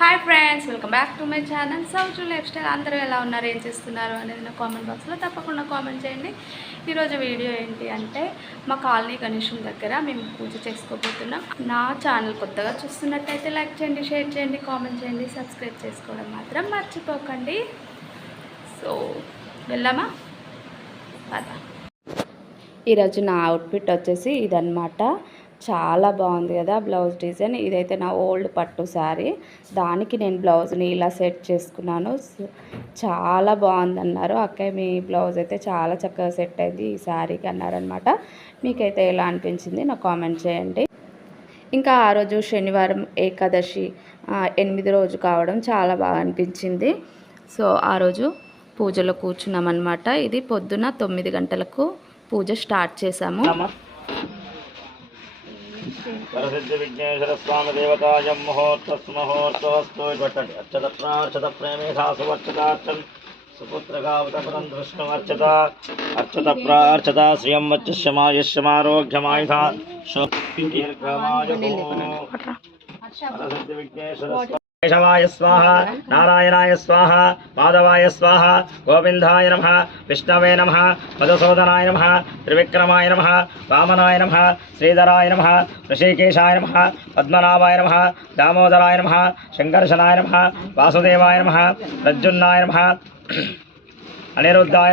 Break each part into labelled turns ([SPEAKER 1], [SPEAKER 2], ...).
[SPEAKER 1] Hi friends welcome back to my channel Sauju lifestyle అందరూ ఎలా ఉన్నారు ఏం చేస్తున్నారు అనేది నా కామెంట్ బాక్స్లో తప్పకుండా కామెంట్ చేయండి. ఈరోజు వీడియో ఏంటి అంటే మా కాలనీ గణేశం దగ్గర మేము పూజ చేసుకోబోతున్నాం. నా ఛానల్ కొత్తగా చూస్తున్నట్టయితే లైక్ చేయండి షేర్ చేయండి కామెంట్ చేయండి సబ్స్క్రైబ్ చేసుకోవడం మాత్రం మర్చిపోకండి. సో వెళ్ళామా పదా. ఈరోజు నా అవుట్ఫిట్ వచ్చేసి ఇదన్నమాట. చాలా బాగుంది కదా బ్లౌజ్ డిజైన్. ఇదైతే నా ఓల్డ్ పట్టు శారీ. దానికి నేను బ్లౌజ్ని ఇలా సెట్ చేసుకున్నాను. చాలా బాగుంది అన్నారు అక్కయ్య మీ బ్లౌజ్ అయితే చాలా చక్కగా సెట్ అయింది ఈ శారీకి అన్నారనమాట మీకైతే ఎలా అనిపించింది నాకు కామెంట్ చేయండి. ఇంకా ఆ రోజు శనివారం ఏకాదశి ఎనిమిది రోజు కావడం చాలా బాగా అనిపించింది. సో ఆ రోజు పూజలో కూర్చున్నామన్నమాట. ఇది పొద్దున తొమ్మిది గంటలకు పూజ స్టార్ట్ చేసాము
[SPEAKER 2] వరసిద్ధి విఘ్నేశ్వర స్వామి దేవతాయం ముహూర్తస్ ముహూర్తవస్తు పట్టండి అర్చత ప్రార్చత ప్రేమేధాసు వర్చతార్చన్ సుపుత్రగావతపరం దృష్ణమర్చత అర్చత ప్రార్చత శ్రియం వచ్చమాయుష్యమారోగ్యమాయుధ దీర్ఘమాయు వరసిద్ధి విఘ్నేశ్వర కేశవాయ స్వాహ నారాయణాయ స్వాహ మాధవాయ స్వాహ గోవిందాయ నమ విష్ణవే నమ మధుసూదనాయ నమ త్రివిక్రమాయ నమ వామనాయ నమ శ్రీధరాయ నమ ఋషికేశాయ నమ పద్మనాభాయ నమ దామోదరాయ నమ శంకర్షణాయ నమ వాసుదేవాయ నమ ప్రద్యున్నాయ నమ అనిరుద్ధాయ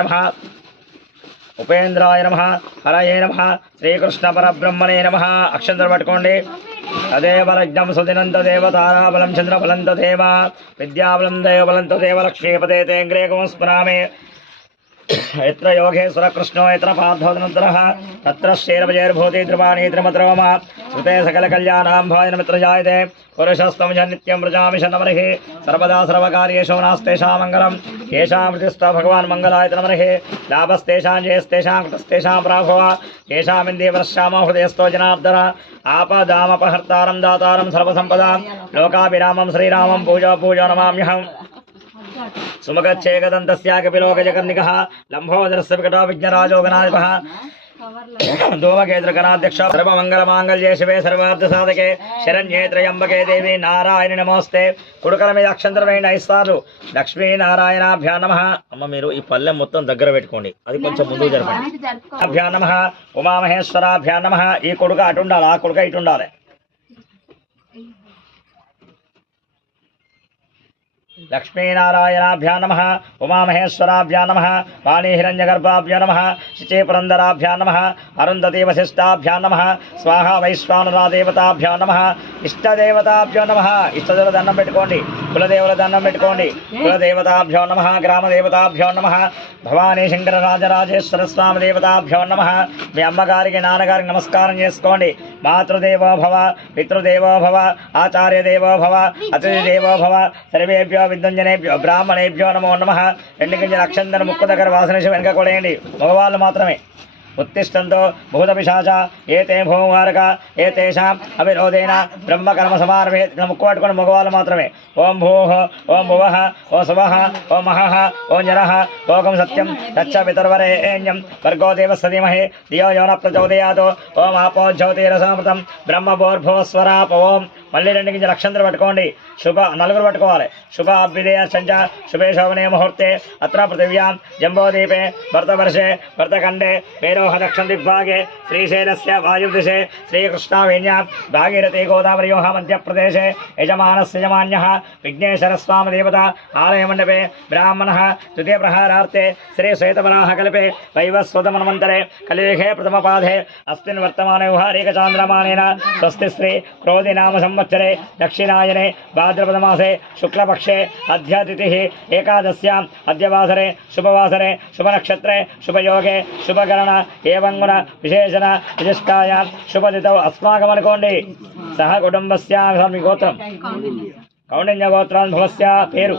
[SPEAKER 2] నమ ఉపేంద్రాయ నమ హరయే నమ శ్రీకృష్ణ పరబ్రహ్మణే నమ. అక్షంతరం పట్టుకోండి. తదేవ సుదినంత దేవ తారాబలం చంద్రబలంత దేవ విద్యాబలం దైవబలంత దేవ లక్ష్మీపదే తేంగ్రేకం స్మరామే यत्र योगेश्वरकृष्णो, यत्र पाद्धोदनुद्रः तत्र शेरभजैर्भूति द्रुवाणीद्रमद्रवमा श्रुते सकलकल्याणां जायते पुरुषस्तं नित्यं व्रजामि शनमर्हि। सर्वदा सर्वकार्येषु नास्तेषां मङ्गलं येषां हृतिस्थः भगवान् मङ्गलाय लाभस्तेषां जयस्तेषां कृतस्तेषां प्राभव। येषामिन्दे हृदयस्थो जनार्दन। आपदामपहर्तारं दातारं सर्वसम्पदां। लोकाभिरामं श्रीरामं पूजा पूजो नमाम्यहम्। పూజా పూజా నమామ్యహం సుమగచ్చేకదంతస్యాకపి లోకజకర్ణికः లంబోదరस्य వికటో విఘ్నరాజోగనాధిపः ధూమకేంద్రగణాధ్యక్ష సర్వమంగళమాంగళ్యే శివే సర్వార్థసాధకే శరణ్యే త్రయంబకే దేవి నారాయణ నమోస్తే కుడుకల మీద అక్షంతరం వేయండి ఐదు సార్లు లక్ష్మీనారాయణాభ్యా నమ అమ్మ మీరు ఈ పల్లెం మొత్తం దగ్గర పెట్టుకోండి. అది కొంచెం ముందుకు జరపండి. అభ్యా నమ ఉమామహేశ్వరాభ్యా నమ. ఈ కొడుక అటు ఉండాలి ఆ కొడుక ఇటు లక్ష్మీనారాయణాభ్యా నమ ఉమామహేశ్వరాభ్యా నమ వాణీహిరణ్యగర్భాభ్యో నమ శిచేపురందరాభ్యా నమ అరుంధతీవశిష్టాభ్యా నమ స్వాహ వైశ్వానరాదేవతాభ్యా నమ ఇష్టదేవతాభ్యో నమ ఇష్టదేవత అన్నం పెట్టుకోండి. కులదేవుల దండం పెట్టుకోండి. కులదేవతాభ్యో నమ గ్రామదేవతాభ్యో నమ. భవానీ శంకర రాజరాజేశ్వర స్వామి దేవతాభ్యో నమ. మీ అమ్మగారికి నాన్నగారికి నమస్కారం చేసుకోండి. మాతృదేవో భవ పితృదేవో భవ ఆచార్య దేవో భవ అతిథి దేవో భవ సర్వేభ్యో విద్యుంజనేభ్యో బ్రాహ్మణేభ్యో నమో నమ. రెండు గింజల అక్షంతర ముక్కు దగ్గర వాసన వెనక కొడేయండి. మగవాళ్ళు మాత్రమే. ఉత్తిష్టంతో భూతపిశాచ ఏతే భూమారక ఏతేషాం అవిరోధేన బ్రహ్మకర్మ సమారభే ముక్కు పట్టుకుని మగవాళ్ళు మాత్రమే. ఓం భూ ఓం భువ ఓ శుభ ఓం మహ ఓం జన ఓకం సత్యం తచ్చ పితర్వరేణ్యం వర్గో దేవస్య ధీమహి ధియో యోన ప్రచోదయాతో. ఓం మళ్ళీ రెండు గింజలు అక్షంతలు పట్టుకోండి. శుభ నలుగురు పట్టుకోవాలి. శుభ అభ్యుదయ సంచ శుభే శోభనే ముహూర్తే అత్ర పృథివ్యాం జంబోదీపే భర్తవర్షే భర్తఖండే మేరోహ దక్షం దిగ్భాగే శ్రీశైలస్య వాయుర్దిశే శ్రీకృష్ణావేణ్యాం భాగీరథీ గోదావరియోహ మధ్యప్రదేశే యజమానస్ యజమాన్య విఘ్నేశ్వర స్వామి దేవత ఆలయమండపే బ్రాహ్మణ ద్వితీయ ప్రహారార్తే శ్రీ శ్వేతవరాహ కల్పే వైవస్వతమన్వంతరే కలియుగే ప్రథమపాదే అస్మిన్ వర్తమాన వర్తమానే ఉహారేకచాంద్రమానేన స్వస్తి శ్రీ క్రోధి నామ సంవత్సరే దక్షిణాయనే భాద్రపదమాసే శుక్లపక్షే అధ్యాతిథి ఏకాదశ్యాం అద్యవాసరే శుభవాసరే శుభనక్షత్రే శుభయోగే శుభగణన ఏవం గుణ విశేషణ విశిష్టాయాం శుభదితౌ అస్మాకమనుకోండి సహ కుటుంబస్యా మీ గోత్రం కౌండిన్య గోత్రానుభవస్య పేరు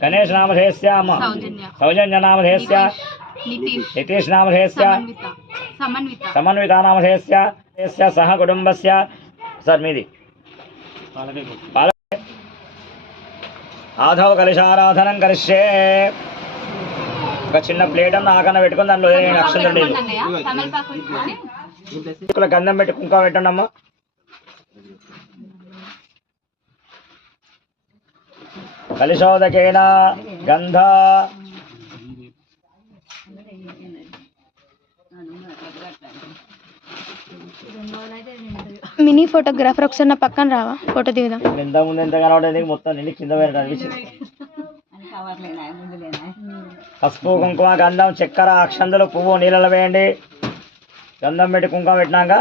[SPEAKER 2] గణేష్ నామధేయస్య అమ్మ
[SPEAKER 1] సౌజన్య
[SPEAKER 2] సౌజన్య నామధేయస్య
[SPEAKER 1] నితీష్
[SPEAKER 2] నితీష్ నామధేయస్య
[SPEAKER 1] సమన్విత సమన్విత
[SPEAKER 2] సమన్విత నామధేయస్య యస్య సహ కుటుంబస్య సార్ మీది? ఆధవ కలశారాధనం కరిష్యే ఒక చిన్న ప్లేట్ అన్న ఆకన్న పెట్టుకుని దాంట్లో అక్షంతలు గంధం పెట్టి కుంకుమ పెట్టండి అమ్మా కలిశోదకేన గంధ
[SPEAKER 3] మినీ ఫోటోగ్రాఫర్ ఒకసారి నా పక్కన రావా? ఫోటో దిగుదాం.
[SPEAKER 2] ఎంత ముందు ఎంత కనబడేది మొత్తం నిండి కింద కనిపించింది పసుపు కుంకుమ గంధం చక్కెర అక్షంతలు పువ్వు నీళ్ళలో వేయండి. గంధం పెట్టి కుంకుమ పెట్టినాక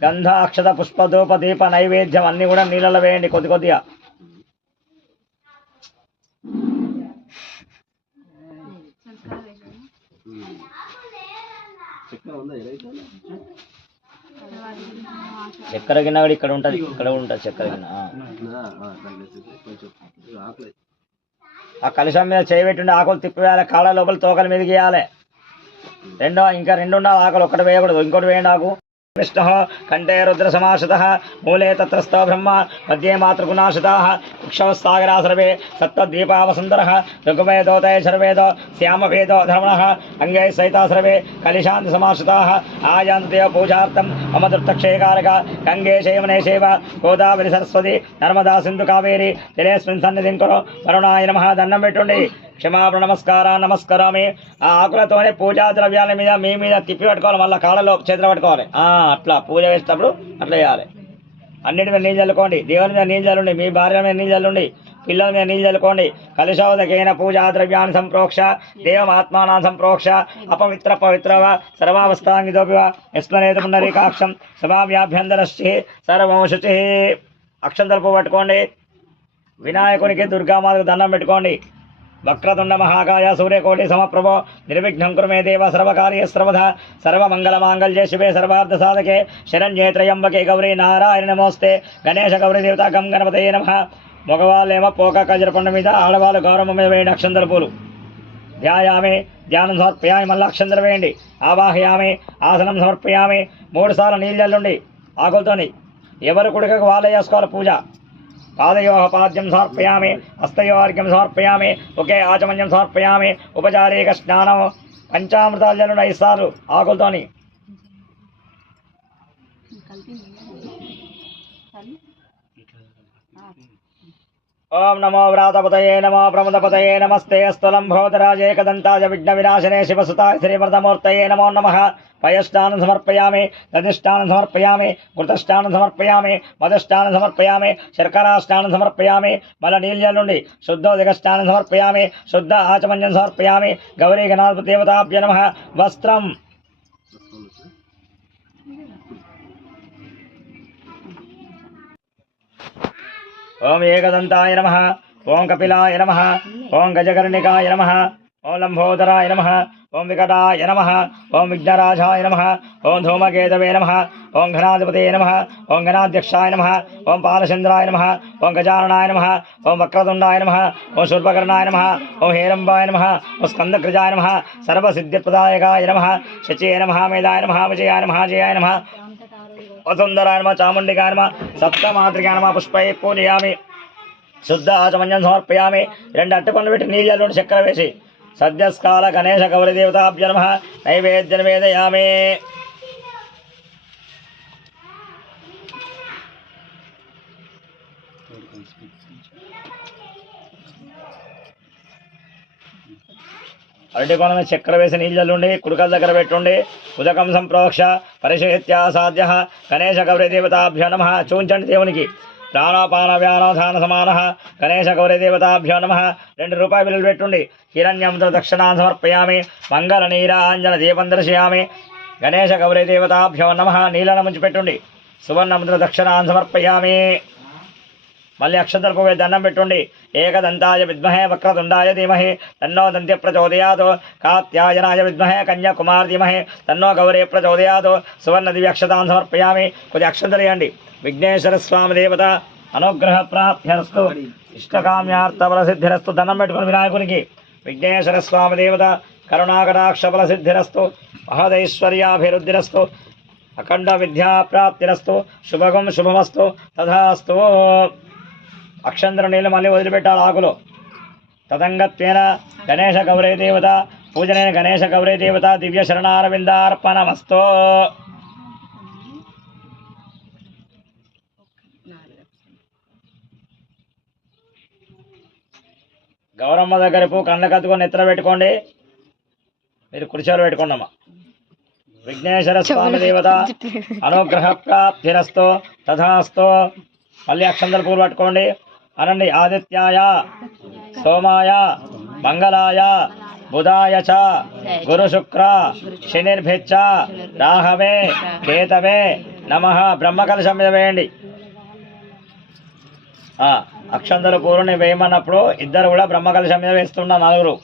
[SPEAKER 2] గంధ అక్షత పుష్ప ధూప దీప నైవేద్యం అన్ని కూడా నీళ్ళలో వేయండి కొద్ది కొద్దిగా. చక్కెర గిన్నె కూడా ఇక్కడ ఉంటుంది ఇక్కడ కూడా ఉంటుంది చక్కెర గిన్నె ఆ. కలుషం మీద చేయి ఆకులు తిప్పివేయాలి కాళ్ళ లోపల తోకల మీద గీయాలి రెండో ఇంకా రెండు ఉండాలి ఆకులు ఒకటి వేయకూడదు ఇంకోటి వేయండి ఆకు విష్ణు కంఠే రుద్ర సమాశ్రిత మూలే తత్రస్థో బ్రహ్మ మధ్యే మాతృగుణాశ్రితా కుక్షవసాగరా సర్వే సప్తద్వీపావసుందర ఋగ్వేదోతయ శర్వేదో శ్యామవేదో ధర్మణ అంగై సహితా సర్వే కలిశాంతి సమాశ్రితా ఆయాంతయ పూజార్థం మమ దృప్తక్షయకారక గంగే శైవనే శైవ గోదావరి సరస్వతి నర్మదా సింధు కావేరి తెలియస్మిన్ సన్నిధిం కురు వరుణాయ నమ దండం పెట్టుండి. క్షమాపణ నమస్కార నమస్కారమే. ఆ ఆకులతోనే పూజా ద్రవ్యాల మీద మీ మీద తిప్పి పట్టుకోవాలి మళ్ళీ కాళ్ళలో చేతులు పట్టుకోవాలి. అట్లా పూజ వేసేటప్పుడు అట్లా చేయాలి. అన్నిటి మీద నీళ్ళు చల్లుకోండి. దేవుని మీద నీళ్ళు చల్లుండి. మీ భార్య మీద నీళ్ళు చల్లుండి. పిల్లల మీద నీళ్ళు చల్లుకోండి. కలిశోదకైన పూజా ద్రవ్యాన్ని సంప్రోక్ష దేవమాత్మానా సంప్రోక్ష అపవిత్ర పవిత్రవ సర్వావస్థాంగిదోపివ యస్మనేత పుండరీకాక్షం సభావ్యాభ్యంతరశ్చి సర్వం అక్షంతలు పట్టుకోండి. వినాయకునికి దుర్గామాతకు దండం పెట్టుకోండి. వక్రతుండ మహాకాయ సూర్యకోటి సమప్రభో. నిర్విఘ్నం కురు దేవ సర్వకార్య సర్వధ. సర్వమంగళమాంగళ్య శివే సర్వార్థ సాధకే శరణ్యే త్రయంబకే గౌరీ నారాయణ నమోస్తే. గణేశ గౌరీ దేవత గం గణపతయే నమ. మగవాళ్ళేమో పోక కజరపండ మీద ఆడవాళ్ళు గౌరవం మీద వేయండి అక్షంతల పూలు ధ్యాయామి ధ్యానం సమర్పయామి మళ్ళీ అక్షంతలు వేయండి. ఆవాహయామి ఆసనం సమర్పయామి. మూడు సార్లు నీళ్ళల్లుండి ఆకులతోని. ఎవరు కుడికకు వాళ్ళే చేసుకోవాలి పూజ? పాదయోహ పాద్యం సమర్పయామి హస్తయోర్ఘ్యం సమర్పయామి ఒకే ఆచమన్యం సమర్పయామి ఉపచారేక స్నానం పంచామృతాలు జల్లుండి ఐదు ఆకులతోని ఓం నమో వ్రాతపతయే నమో ప్రమదపతయే నమస్తే స్థలం భవతరాజేకదంతాయ విఘ్న వినాశనే శివసుతాయ శ్రీవ్రతమూర్తయే నమో నమ పయస్నానం సమర్పయామి దధిష్టానం సమర్పయామి కృతస్నానం సమర్పయామి మధుష్టానం సమర్పయామి శర్కరా స్నానం సమర్పయామి మళ్ళీ నీళ్ళ నుండి శుద్ధోదక స్నానం సమర్పయామి శుద్ధ ఆచమన్యం సమర్పయామి గౌరీ గణాధిపతి దేవతాభ్య నమ. వస్త్రం. ఓం ఏకదంతాయ నమ. ఓం కపిలాయ నమ. ఓం గజకర్ణికాయ నమ. ఓం లంబోదరాయ నమ. ఓం వికటాయ నమ ఓం విఘ్నరాజాయ నమ ఓం ధూమకేతవే నమ ఓం ఘనాధిపతే నమ ఓం గణాధ్యక్షాయ నమ ఓం పాలచంద్రాయ నమ ఓం గజాననాయ నమ ఓం వక్రతుండాయ నమ ఓం శూర్పకర్ణాయ నమ ఓం హేరంబాయ నమ ఓం స్కందకృజాయ నమ సర్వసిద్ధిప్రదాయకాయ నమ శచే నమ మేధాయ నమ విజయాయ నమ జయాయ నమ వసుందరాయ నమ చాముండికాయ నమ సప్తమాతృకాయ నమ పుష్పై పూజయామి శుద్ధ ఆచమన్యం సమర్పయామి రెండు అట్టుకొండ పెట్టి నీళ్ళు చక్కెర వేసి సద్యస్కాల గణేశ గౌరీ దేవతాభ్య నమ నైవేద్యం వేదయామి అరటి మీద చక్కెర వేసి నీళ్ళు చల్లుండి కుడుకల దగ్గర పెట్టుండి ఉదకం సంప్రోక్ష పరిశేత్యాసాధ్య గణేశ గౌరీ దేవతాభ్యో నమ చూంచండి దేవునికి. ప్రాణాపాన వ్యానాధాన సమాన గణేశ గౌరీ దేవతాభ్యో నమ. రెండు రూపాయలు బిల్లులు పెట్టుండి హిరణ్యముద్ర దక్షిణాన్ని సమర్పయామి. మంగళ నీరాంజన దీపం దర్శయామి. గణేశ గౌరీ దేవతాభ్యో నమ. నీళ్ళను ముంచి పెట్టుండి సువర్ణముద్ర దక్షిణాన్ని సమర్పయామి. మళ్ళీ అక్షంతలు దండం పెట్టుండి ఏకదంతాయ విద్మహే వక్రతుండాయ ధీమహి. తన్నో దంత్య ప్రచోదయాత్ కాత్యాయనాయ విద్మహే కన్యాకుమార్ ధీమహే తన్నో గౌరీ ప్రచోదయాత్ సువర్ణ దివ్య అక్షతాన్ని సమర్పయామి. కొద్ది అక్షంతలు విఘ్నేశ్వర స్వామి దేవత అనుగ్రహ ప్రాప్త్యరస్తు ఇష్టకామ్యార్థ ఫలసిద్ధిరస్తు దండం పెట్టుకుని వినాయకునికి విఘ్నేశ్వర స్వామి దేవత కరుణాకటాక్ష ఫలసిద్ధిరస్తు మహదైశ్వర్యాభివృద్ధిరస్తు అఖండ విద్యాప్రాప్తిరస్తు శుభగం శుభమస్తు తథాస్తు. అక్షంద్ర నీళ్ళు మళ్ళీ వదిలిపెట్టాలి ఆకులు. తదంగత్వేన గణేష గౌరీ దేవత పూజనైన గణేష గౌరీ దేవత దివ్య శరణారవిందార్పణమస్తో. గౌరమ్మ దగ్గరకు కళ్ళ కత్తుకొని నెత్తిన పెట్టుకోండి. మీరు కుడిచేలు పెట్టుకోండి అమ్మా విఘ్నేశ్వర స్వామి దేవత అనుగ్రహ ప్రాప్తిరస్తో తథాస్తో. మళ్ళీ అక్షంతల పూలు పట్టుకోండి. అనండి ఆదిత్యాయ సోమాయ మంగళాయ బుధాయ చ గురు శుక్ర శనిర్భిచ్చ రాహవే కేతవే నమ. బ్రహ్మకలశం మీద వేయండి. ఆ, అక్షంతల పూలని వేయమన్నప్పుడు ఇద్దరు కూడా బ్రహ్మకలశం మీద వేస్తున్న నలుగురు.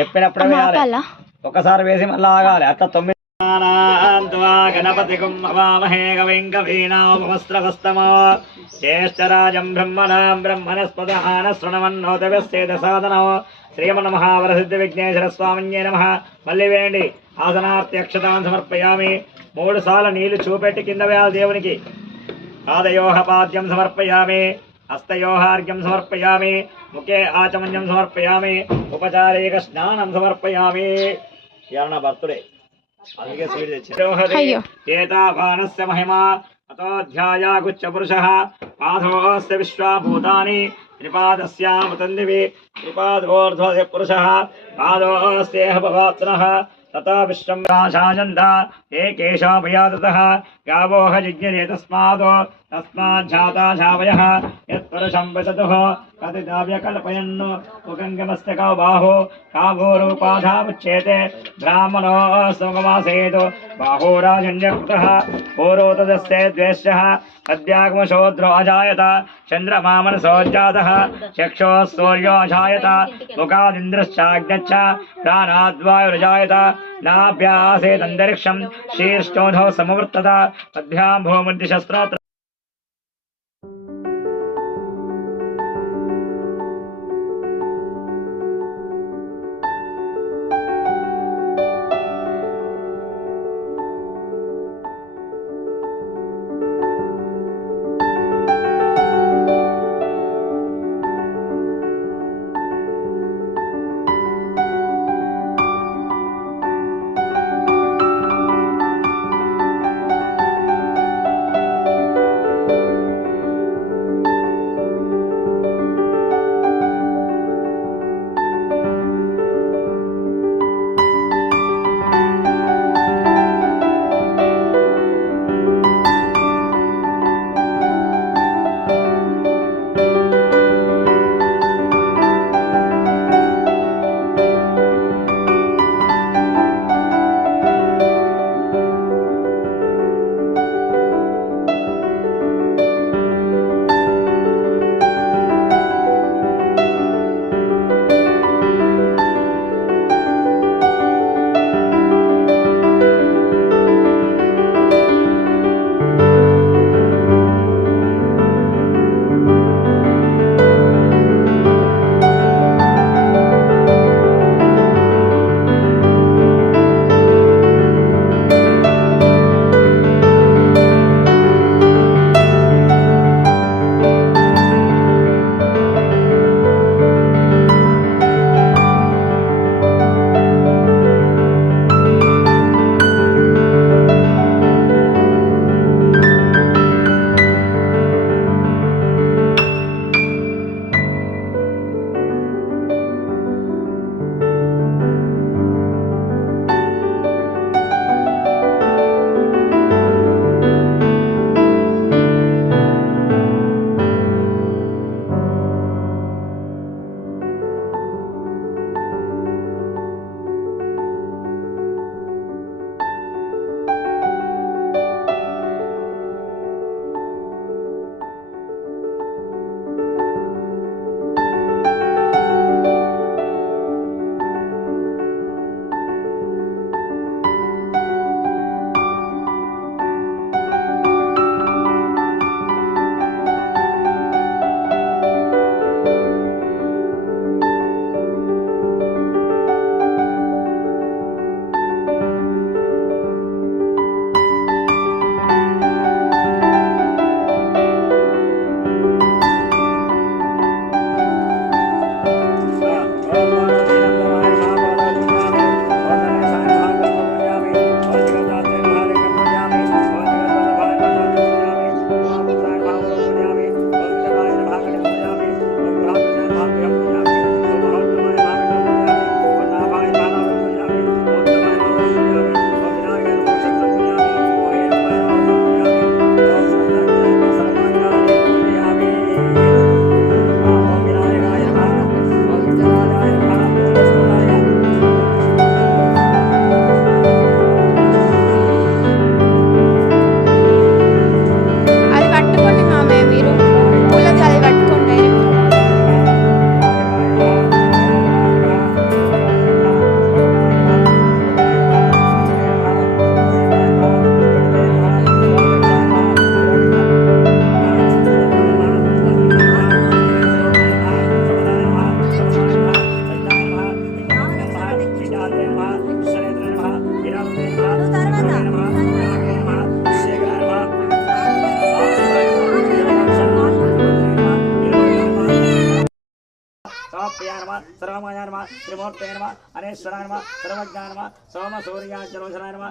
[SPEAKER 2] చెప్పినప్పుడే వేయాలి. ఒకసారి వేసి మళ్ళీ ఆగాలి. అట్లా తొమ్మిది గణపతి కుమ్మవామహే కవిం కవీనామస్త్రవస్తమో జ్యేష్ఠరాజం బ్రహ్మణాం బ్రహ్మణస్పదాన శృణవన్నోతవ్యసేద సాధనో మహావరసిద్ధి విఘ్నేశ్వర స్వామిన్యే నమ. మళ్ళీ వేయండి. ఆసనార్థి అక్షతాన్ని సమర్పయామి. మూడు సార్లు నీళ్ళు చూపెట్టి కింద వేయాలి దేవునికి. పాదయోహ పాద్యం సమర్పయామి. హస్తయోహార్ఘ్యం సమర్పయామి ముఖే ఆచమన్యం సమర్పయామి ఉపచారేక స్నానం సమర్పయామి ఇవాళ నా బర్త్డే అందుకే స్వీట్ తెచ్చి
[SPEAKER 3] అయ్యో.
[SPEAKER 2] ఏతావానస్య మహిమ అతోధ్యాయాగుచ్చ పురుష పాదోస్య విశ్వాభూతాని త్రిపాదస్యామతందివి త్రిపాదోర్ధ్వస్య పురుష పాదోస్యేహ భవాత్నః ततो विश्वम्भाषायन्धा ते केशोभयादतः। गावोह जिज्ञे तस्मादो तस्माज्झाताझावयः यत्पुरुषं वसतुः कतिदाव्यकल्पयन् मुगङ्गमस्तकौ बाहो काभोरूपाधामुच्येते ब्राह्मणो सुगमासेतु बाहोराजन्यकृतः पूर्वो तदस्ते द्वेष्यः अद्याग्मशोद्रो अजायत चन्द्रमा मनसोज्जातः चक्षोः सूर्यो अजायत मुखादिन्द्रश्चाग्नच्छ प्राणाद्वायुरजायत नाभ्यासेदन्तरिक्षं शीर्षोधौ समवर्तत पद्भ्यां भूमन्तिशस्त्रात्र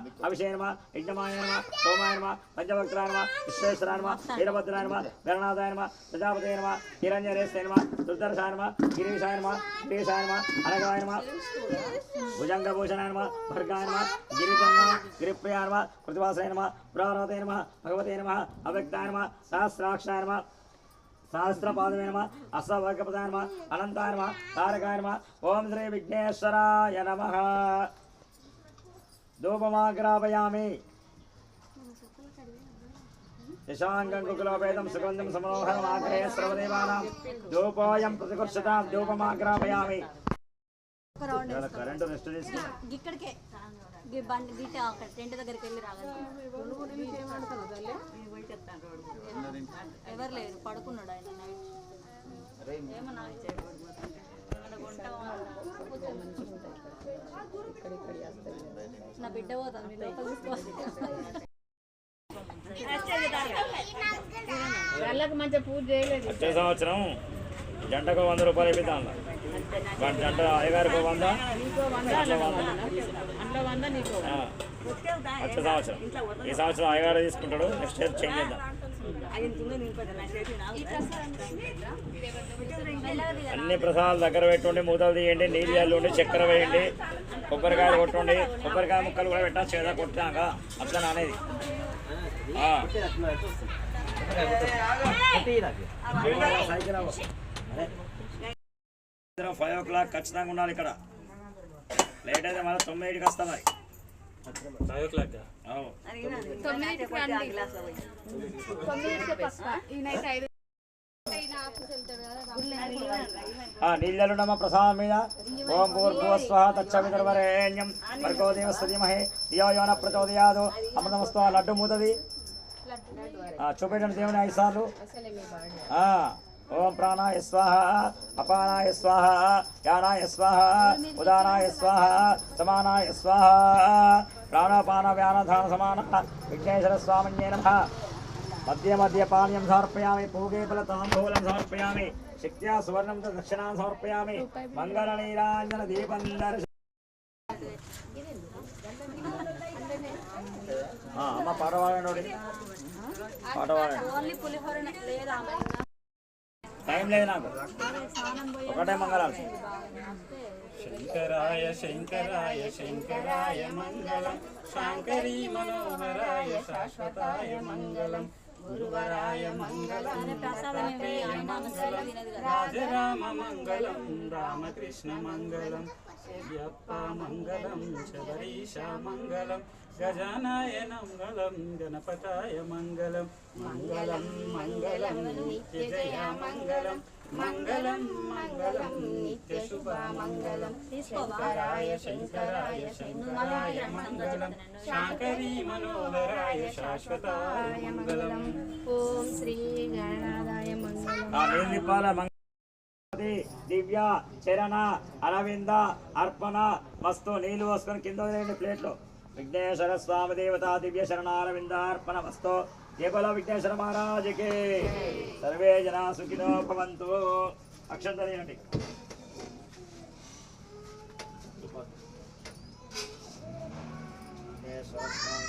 [SPEAKER 2] సూర్యాచలోచనాయ నమ అభిషేయ నమ యజ్ఞమాయ నమ సోమాయ నమ పంచభక్తురాయ నమ విశ్వేశ్వరాయ నమ వీరభద్రాయ నమ గణనాథాయ నమ ప్రజాపతే నమ హిరణ్యరేస్తే నమ దుర్దర్శాయ నమ గిరీశాయ నమ గిరీశాయ నమ అనగాయ నమ భుజంగభూషణాయ నమ భర్గాయ నమ గిరిజంగ గిరిప్రియాయ నమ కృతివాసాయ నమ పురారతే నమ భగవతే నమ అవ్యక్తాయ నమ సహస్రాక్షాయ నమ సహస్రపాదమే నమ అశ్వవర్గపదాయ నమ అనంతాయ నమ తారకాయ నమ ఓం శ్రీ విఘ్నేశ్వరాయ నమ. ధూపమాగ్రాపయామి యశాంగం కుకులోపేతం సుగంధం సమనోహరం ఆగ్రే సర్వదేవానాం ధూపోయం ప్రతికర్షతాం ధూపమాగ్రాపయామి కరెంటు రెస్ట్
[SPEAKER 4] ఇక్కడికే గి బండి గిట్ట అక్కడ టెంట్ దగ్గరికి వెళ్ళి రాగలి ఎవరు లేరు పడుకున్నాడు ఆయన నైట్ ఏమన్నా? నా బిడ్డ పోతాను లోపల తీసుకోవాలి
[SPEAKER 2] వచ్చే సంవత్సరం జంటకు వంద రూపాయలు ఇప్పిద్దాం జంట అయ్యగారికి వంద. వచ్చే సంవత్సరం. ఈ సంవత్సరం అయ్యగారు తీసుకుంటాడు నెక్స్ట్ ఇయర్ చేంజ్ చేద్దాం. అన్ని ప్రసాదాలు దగ్గర పెట్టుండి మూతలు తీయండి నీళ్ళు చల్లుండి చక్కెర వేయండి కొబ్బరికాయలు కొట్టండి కొబ్బరికాయ ముక్కలు కూడా పెట్టా కదా కొట్టాక అట్లా నానేది ఫైవ్ ఓ క్లాక్ ఖచ్చితంగా ఉండాలి ఇక్కడ. లేట్ అయితే మళ్ళీ తొమ్మిదికి వస్తాం మరి. ఫైవ్ ఓ ప్రసాదం మీద. ఓం పూర్భువస్వ తచ్చవితర్వరేణ్యం భర్గో యోన ప్రచోదయాదు. అమృతమస్వ లడ్డు మూతది. చూపేటండి దేవుని ఐదు సార్లు. ఓం ప్రాణాయ స్వాహ అపానాయ స్వాహ యానాయ స్వాహ ఉదానాయ స్వాహ సమానాయ స్వాహ ప్రాణాపాన వ్యానధాన సమాన విఘ్నేశ్వర స్వామిన్యే నమ మధ్య మధ్య పానీయం సమర్పయామి పూగేఫల తాంబూలం సమర్పయామి శక్త్యా సువర్ణం చ దక్షిణాం సమర్పయామి మంగళ నీరాంజన దీపం దర్శ అమ్మ పాట పాడండి పాట పాడండి టైం లేదు నాకు. ఒకటే మంగళాలు
[SPEAKER 5] శంకరాయ శంకరాయ శంకరాయ మంగళం. శాంకరీ మనోహరాయ శాశ్వతాయ మంగళం. గురువరాయ మంగళం రాజరామ మంగళం రామకృష్ణ మంగళం అయ్యప్ప మంగళం శబరీష మంగళం. గజానాయ మంగళం గణపతాయ మంగళం. మంగళం మంగళం నిత్య జయ మంగళం. మంగళం మంగళం నిత్య శుభ మంగళం. శంకరాయ శంకరాయ శంకరాయ మంగళం. శాంకరీ మనోహరాయ శాశ్వతాయ మంగళం.
[SPEAKER 3] ఓం శ్రీ గణనాథాయ మంగళం.
[SPEAKER 2] దివ్య చరణ అరవింద అర్పణ మస్తు నీళ్ళు పోసుకొని కింద వదిలేయండి ప్లేట్లో. విఘ్నేశ్వర స్వామి దేవతా దివ్య శరణారవిందార్పణ వస్తో అర్పణ కేవల విఘ్నేశ్వర మహారాజుకి. సర్వే జనా సుఖినో భవంతు. అక్షంతలేయండి విఘ్నేశ్వర స్వామి.